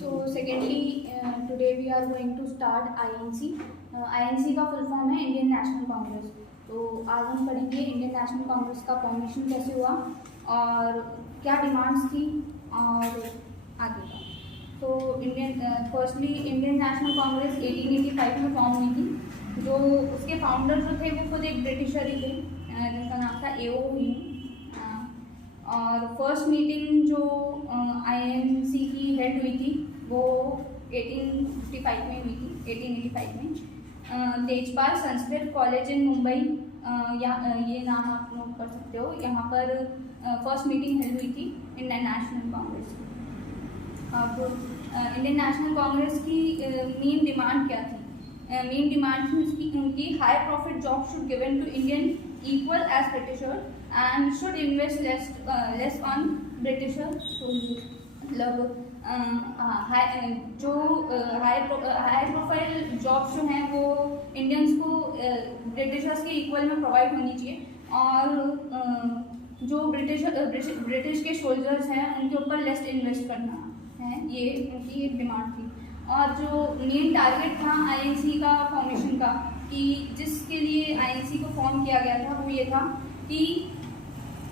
So secondly, today we are going to start INC. INC का full form है Indian national Congress. तो आज हम पढ़ेंगे इंडियन नेशनल कांग्रेस का फॉर्मेशन कैसे हुआ और क्या डिमांड्स थी और आगे का। तो फर्स्टली इंडियन नेशनल कांग्रेस 1885 में फॉर्म हुई थी। जो उसके फाउंडर जो थे वो खुद एक ब्रिटिशर ही थे जिनका नाम था एओ ह्यूम। और फर्स्ट मीटिंग जो आईएनसी की हेड हुई थी वो 1855 में हुई थी, 1885 में तेजपाल संस्कृत कॉलेज इन मुंबई, ये नाम आप नोट कर सकते हो। यहाँ पर फर्स्ट मीटिंग हेल्ड हुई थी इंडियन नेशनल कांग्रेस की। अब इंडियन नेशनल कांग्रेस की मेन डिमांड क्या थी? मेन डिमांड थी उनकी high profit job should given to Indian equal as Britisher and should invest less on Britisher soldiers। मतलब जो हाई प्रोफाइल जॉब्स जो हैं वो इंडियंस को ब्रिटिशर्स के इक्वल में प्रोवाइड होनी चाहिए और जो ब्रिटिश के सोल्जर्स हैं उनके ऊपर लेस इन्वेस्ट करना है, ये उनकी एक डिमांड थी। और जो मेन टारगेट था आईएनसी का फॉर्मेशन का कि जिसके लिए आईएनसी को फॉर्म किया गया था वो ये था कि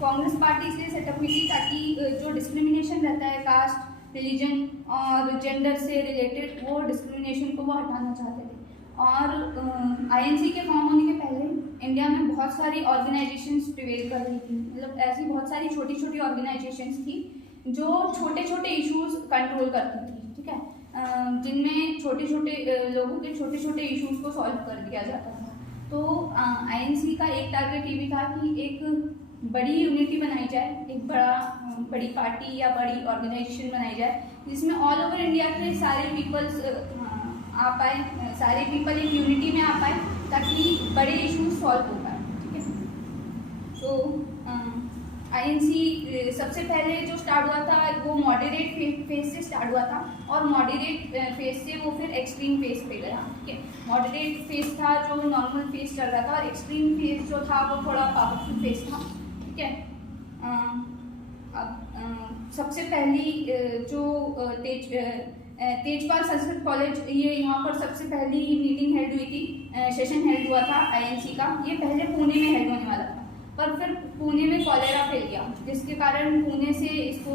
कांग्रेस पार्टी इसलिए सेटअप हुई थी ताकि जो डिस्क्रिमिनेशन रहता है कास्ट, रिलीजन और जेंडर से रिलेटेड, वो डिस्क्रिमिनेशन को वो हटाना चाहते थे। और आईएनसी के फॉर्म होने के पहले इंडिया में बहुत सारी ऑर्गेनाइजेशंस प्रिवेल कर रही थी। मतलब ऐसी बहुत सारी छोटी छोटी ऑर्गेनाइजेशंस थी जो छोटे छोटे इशूज़ कंट्रोल करती थी, ठीक है, जिनमें छोटे छोटे लोगों के छोटे छोटे इश्यूज को सॉल्व कर दिया जाता था। तो आईएनसी का एक टारगेट ये भी था कि एक बड़ी यूनिटी बनाई जाए, एक बड़ी पार्टी या बड़ी ऑर्गेनाइजेशन बनाई जाए जिसमें ऑल ओवर इंडिया के सारे पीपल्स आ पाए, सारे पीपल एक यूनिटी में आ पाए ताकि बड़े इश्यूज सॉल्व हो पाए, ठीक है। तो आईएनसी सबसे पहले जो स्टार्ट हुआ था वो मॉडरेट फेज से स्टार्ट हुआ था और मॉडरेट फेज से वो फिर एक्सट्रीम फेज पे गया, ठीक है। मॉडरेट फेज था जो नॉर्मल फेज चल रहा था और एक्सट्रीम फेज जो था वो थोड़ा पावरफुल फेज था, ठीक है। अब सबसे पहली जो तेजपाल संस्कृत कॉलेज, ये यहाँ पर सबसे पहली मीटिंग हेल्ड हुई थी, सेशन हेल्ड हुआ था आईएनसी का। ये पहले पुणे में हेल्ड होने वाला था पर फिर पुणे में कॉलेरा फैल गया जिसके कारण पुणे से इसको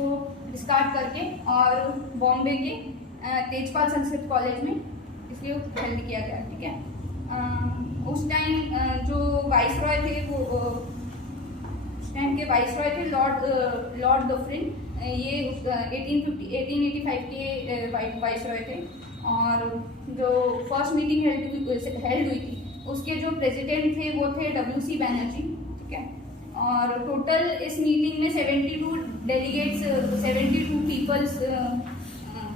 डिस्कार्ड करके और बॉम्बे के तेजपाल संस्कृत कॉलेज में इसलिए हेल्ड किया गया, ठीक है। उस टाइम जो वाइसरॉय थे वो उस टाइम के वाइसरॉय थे लॉर्ड डफरिन, ये 1885 के वाइसरॉय थे। और जो फर्स्ट मीटिंग हेल्ड हुई थी उसके जो प्रेसिडेंट थे वो थे WC बैनर्जी, ठीक है। और टोटल इस मीटिंग में 72 डेलीगेट्स, 72 पीपल्स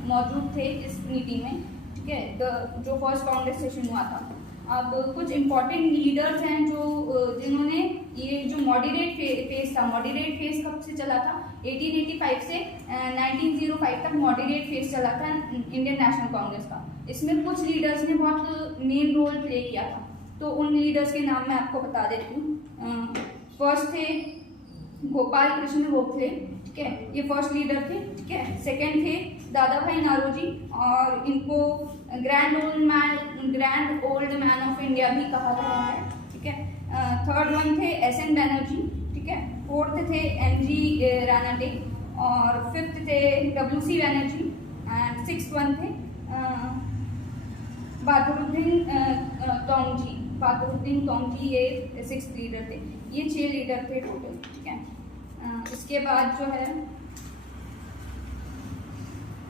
मौजूद थे इस मीटिंग में, ठीक है, जो फर्स्ट कांग्रेस सेशन हुआ था। अब कुछ इम्पॉर्टेंट लीडर्स हैं जिन्होंने ये जो मॉडरेट फेज था, मॉडरेट फेज कब से चला था? 1885 से 1905 तक मॉडरेट फेज चला था इंडियन नेशनल कांग्रेस का। इसमें कुछ लीडर्स ने बहुत मेन रोल प्ले किया था, तो उन लीडर्स के नाम मैं आपको बता देती हूँ। फर्स्ट थे गोपाल कृष्ण गोखले, ठीक है, ये फर्स्ट लीडर थे, ठीक है। सेकंड थे दादा भाई नारोजी और इनको grand old man of India भी कहा गया है, ठीक है। थर्ड वन थे SN बैनर्जी, ठीक है। फोर्थ थे MG रानाडे और फिफ्थ थे WC Banerjee and sixth one थे बहादुरुद्दीन तोंगजी, ये सिक्स लीडर थे। ये 6 लीडर थे टोटल, ठीक है। इसके बाद जो है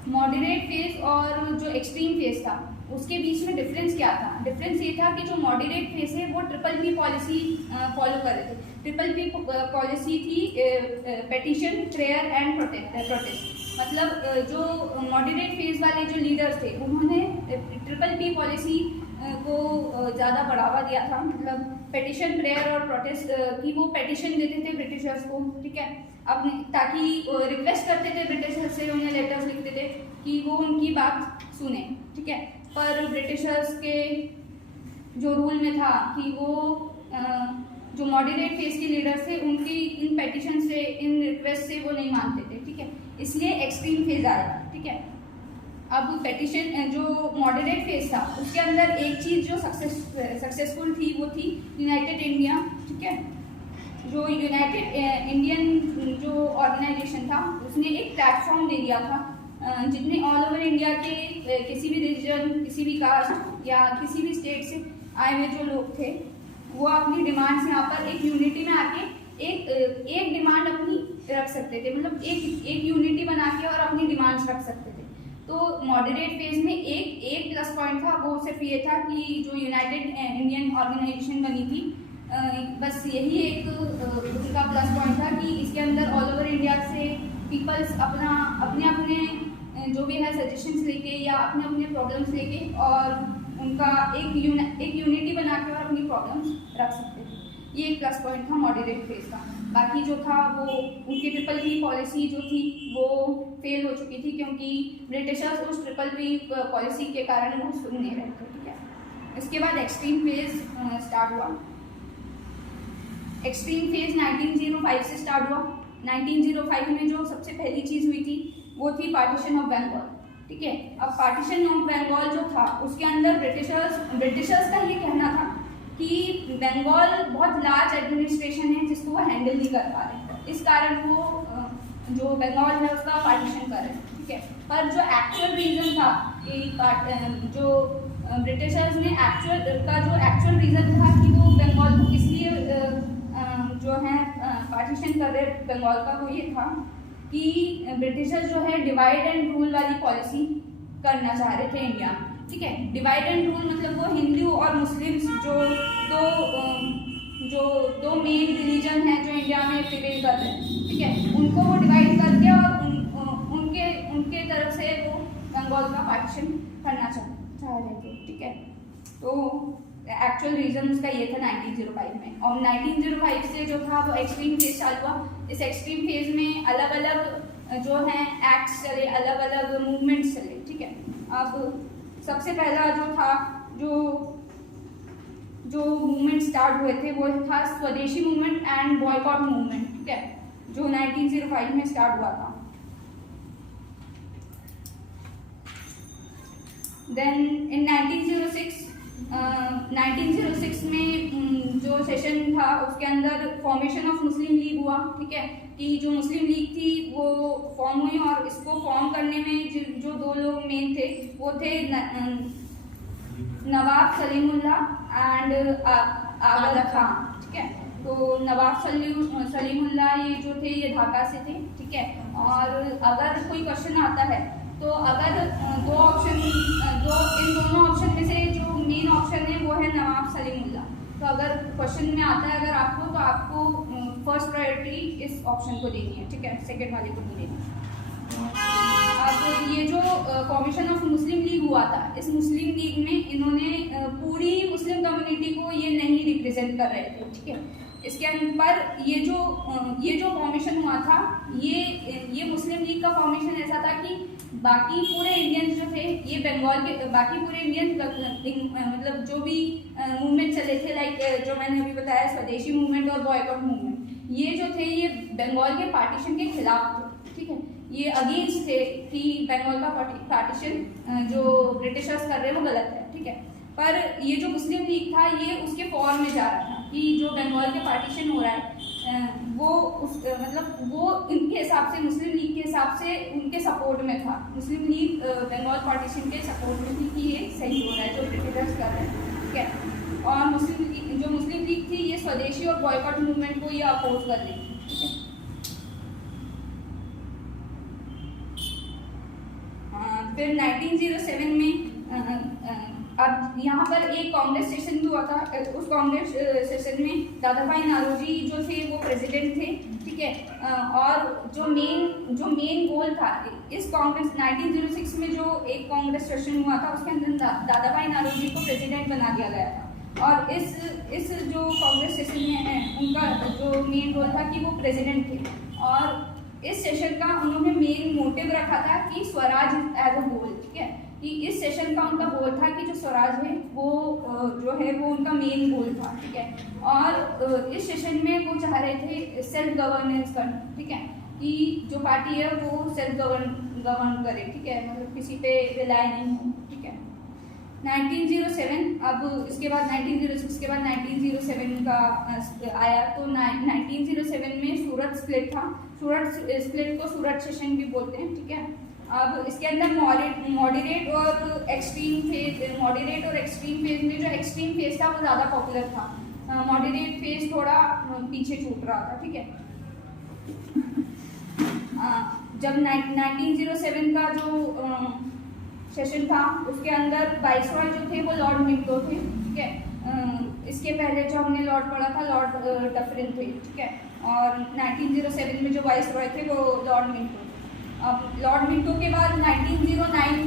मॉडरेट फेज और जो एक्सट्रीम फेज था उसके बीच में डिफरेंस क्या था? डिफरेंस ये था कि जो मॉडरेट फेज है वो ट्रिपल पॉलिसी फॉलो कर रहे थे। ट्रिपल पॉलिसी थी पेटिशन, प्रेयर एंड प्रोटेस्ट। मतलब जो मॉडरेट फेज वाले जो लीडर्स थे उन्होंने ट्रिपल पॉलिसी को ज़्यादा बढ़ावा दिया था। मतलब पेटिशन, प्रेयर और प्रोटेस्ट की वो पेटिशन देते थे ब्रिटिशर्स को, ठीक है, अपने ताकि रिक्वेस्ट करते थे ब्रिटिशर्स से, उन्हें लेटर्स लिखते थे कि वो उनकी बात सुने, ठीक है। पर ब्रिटिशर्स के जो रूल में था कि वो जो मॉडरेट फेज के लीडर्स थे उनकी इन पेटिशन से, इन रिक्वेस्ट से वो नहीं मानते थे, ठीक है, इसलिए एक्सट्रीम फेज आया, ठीक है। अब पेटिशन जो मॉडरेट फेज था उसके अंदर एक चीज़ जो सक्सेसफुल थी वो थी यूनाइटेड इंडिया, ठीक है। जो यूनाइटेड इंडियन जो ऑर्गेनाइजेशन था उसने एक प्लेटफॉर्म दे दिया था जितने ऑल ओवर इंडिया के किसी भी रीजन, किसी भी कास्ट या किसी भी स्टेट से आए हुए जो लोग थे वो अपनी डिमांड्स यहाँ पर एक यूनिटी में आके एक डिमांड अपनी रख सकते थे, मतलब एक यूनिटी बना के और अपनी डिमांड्स रख सकते थे। तो मॉडरेट फेज में एक प्लस पॉइंट था, वो सिर्फ ये था कि जो यूनाइटेड इंडियन ऑर्गेनाइजेशन बनी थी, बस यही एक उनका प्लस पॉइंट था कि इसके अंदर ऑल ओवर इंडिया से पीपल्स अपने अपने जो भी है सजेशंस लेके या अपने अपने प्रॉब्लम्स लेके और उनका एक यूनिटी बना के और अपनी प्रॉब्लम्स रख सकते थे। ये एक प्लस पॉइंट था मॉडरेट फेज का। बाकी जो था वो उनकी ट्रिपल-P पॉलिसी जो थी वो फेल हो चुकी थी क्योंकि ब्रिटिशर्स उस ट्रिपल-P पॉलिसी के कारण वो सुन नहीं रहे थे, ठीक है। इसके बाद एक्सट्रीम फेज स्टार्ट हुआ। एक्सट्रीम फेज 1905 से स्टार्ट हुआ। 1905 में जो सबसे पहली चीज़ हुई थी वो थी पार्टीशन ऑफ बंगाल, ठीक है। अब पार्टीशन ऑफ बंगाल जो था उसके अंदर ब्रिटिशर्स का ये कहना था कि बंगाल बहुत लार्ज एडमिनिस्ट्रेशन है जिसको वो हैंडल नहीं कर पा रहे, इस कारण वो जो बंगाल है उसका पार्टीशन कर रहे हैं, ठीक है। पर जो एक्चुअल रीज़न था कि जो ब्रिटिशर्स ने एक्चुअल रीज़न था कि वो बंगाल को किस लिए जो है पार्टीशन कर रहे बंगाल का, वो ये था कि ब्रिटिशर्स जो है डिवाइड एंड रूल वाली पॉलिसी करना चाह रहे थे इंडिया में, ठीक है। डिवाइड एंड रूल मतलब वो हिंदू और मुस्लिम्स जो दो मेन रिलीजन हैं जो इंडिया में प्रिवेल कर रहे हैं, ठीक है, उनको वो डिवाइड करके और उनके तरफ से वो बंगाल का पार्टीशन करना चाह रहे थे, ठीक है। तो एक्चुअल रीज़न उसका ये था 1905 में। और 1905 से जो था वो एक्सट्रीम फेज चालू हुआ। इस एक्सट्रीम फेज में अलग अलग जो हैं एक्ट्स चले, अलग अलग मूवमेंट्स चले, ठीक है। अब सबसे पहला जो था जो मूवमेंट स्टार्ट हुए थे वो था स्वदेशी मूवमेंट एंड बॉयकॉट मूवमेंट, ठीक है, जो 1905 में स्टार्ट हुआ था। देन इन 1906 में जो सेशन था उसके अंदर फॉर्मेशन ऑफ मुस्लिम लीग हुआ, ठीक है, कि जो मुस्लिम लीग थी वो फॉर्म हुई और इसको फॉर्म करने में जो दो लोग मेन थे वो थे नवाब सलीमुल्लाह एंड आगा खान, ठीक है। तो नवाब सलीमुल्लाह ये जो थे ये ढाका से थे, ठीक है। और अगर कोई क्वेश्चन आता है तो अगर इन दोनों ऑप्शन में से जो मेन ऑप्शन है वो है नवाब सलीमुल्लाह, तो अगर क्वेश्चन में आता है अगर आपको तो आपको फर्स्ट प्रायोरिटी इस ऑप्शन को देनी है, ठीक है, सेकेंड वाले को नहीं देनी। अब ये जो फॉर्मेशन ऑफ मुस्लिम लीग हुआ था, इस मुस्लिम लीग में इन्होंने पूरी मुस्लिम कम्युनिटी को ये नहीं रिप्रेजेंट कर रहे थे, ठीक है। इसके पर ये जो फॉर्मेशन हुआ था ये मुस्लिम लीग का फॉर्मेशन ऐसा था कि बाकी पूरे इंडियंस जो थे ये बंगाल के बाकी पूरे इंडियंस मतलब जो भी मूवमेंट चले थे लाइक जो मैंने अभी बताया स्वदेशी मूवमेंट और बॉयकॉट मूवमेंट, ये जो थे ये बंगाल के पार्टीशन के खिलाफ थे, ठीक है। ये अगेंस्ट थे कि बंगाल का पार्टीशन जो ब्रिटिशर्स कर रहे हैं वो गलत है, ठीक है। पर ये जो मुस्लिम लीग था ये उसके फॉर्म में जा रहा था कि जो बंगाल के पार्टीशन हो रहा है वो इनके हिसाब से मुस्लिम लीग के हिसाब से उनके सपोर्ट में था। मुस्लिम लीग बंगाल पार्टीशन के सपोर्ट में थी कि ये सही हो रहा है जो ब्रिटिशर्स कर रहे हैं, ठीक है। और मुस्लिम लीग थी ये स्वदेशी और बॉयकॉट मूवमेंट को ये अपोज कर रही थी, ठीक है। फिर 1907 में अब यहाँ पर एक कांग्रेस सेशन भी हुआ था। उस कांग्रेस सेशन में दादा भाई नारोजी जो थे वो प्रेसिडेंट थे, ठीक है। और जो मेन गोल था इस कांग्रेस 1906 में जो एक कांग्रेस सेशन हुआ था उसके अंदर दादा भाई नारोजी को प्रेसिडेंट बना दिया गया था। और इस जो कांग्रेस सेशन में उनका जो मेन रोल था कि वो प्रेसिडेंट थे। और इस सेशन का उन्होंने मेन मोटिव रखा था कि स्वराज एज अ गोल, ठीक है, कि इस सेशन का उनका गोल था कि जो स्वराज है वो जो है वो उनका मेन गोल था, ठीक है। और इस सेशन में वो चाह रहे थे सेल्फ गवर्नेंस करना, ठीक है। कि जो पार्टी है वो सेल्फ गवर्न करे, ठीक है, मतलब किसी पे रिलाय नहीं हो, ठीक है। 1907, अब इसके बाद 1906 के बाद 1907 का आया, तो 1907 में सूरत स्प्लिट था। सूरत स्प्लिट को सूरत सेशन भी बोलते हैं, ठीक है। अब इसके अंदर मॉडरेट और एक्सट्रीम फेज में जो एक्सट्रीम फेज था वो ज़्यादा पॉपुलर था, मॉडरेट फेज थोड़ा पीछे छूट रहा था, ठीक है। जब 1907 का जो सेशन था उसके अंदर वाइसरॉय जो थे वो लॉर्ड मिंटो थे, ठीक है। इसके पहले जो हमने लॉर्ड पढ़ा था लॉर्ड डफरिन थे, ठीक है, और 1907 में जो वाइसरॉय थे वो लॉर्ड मिंटो। अब लॉर्ड मिंटो के बाद 1909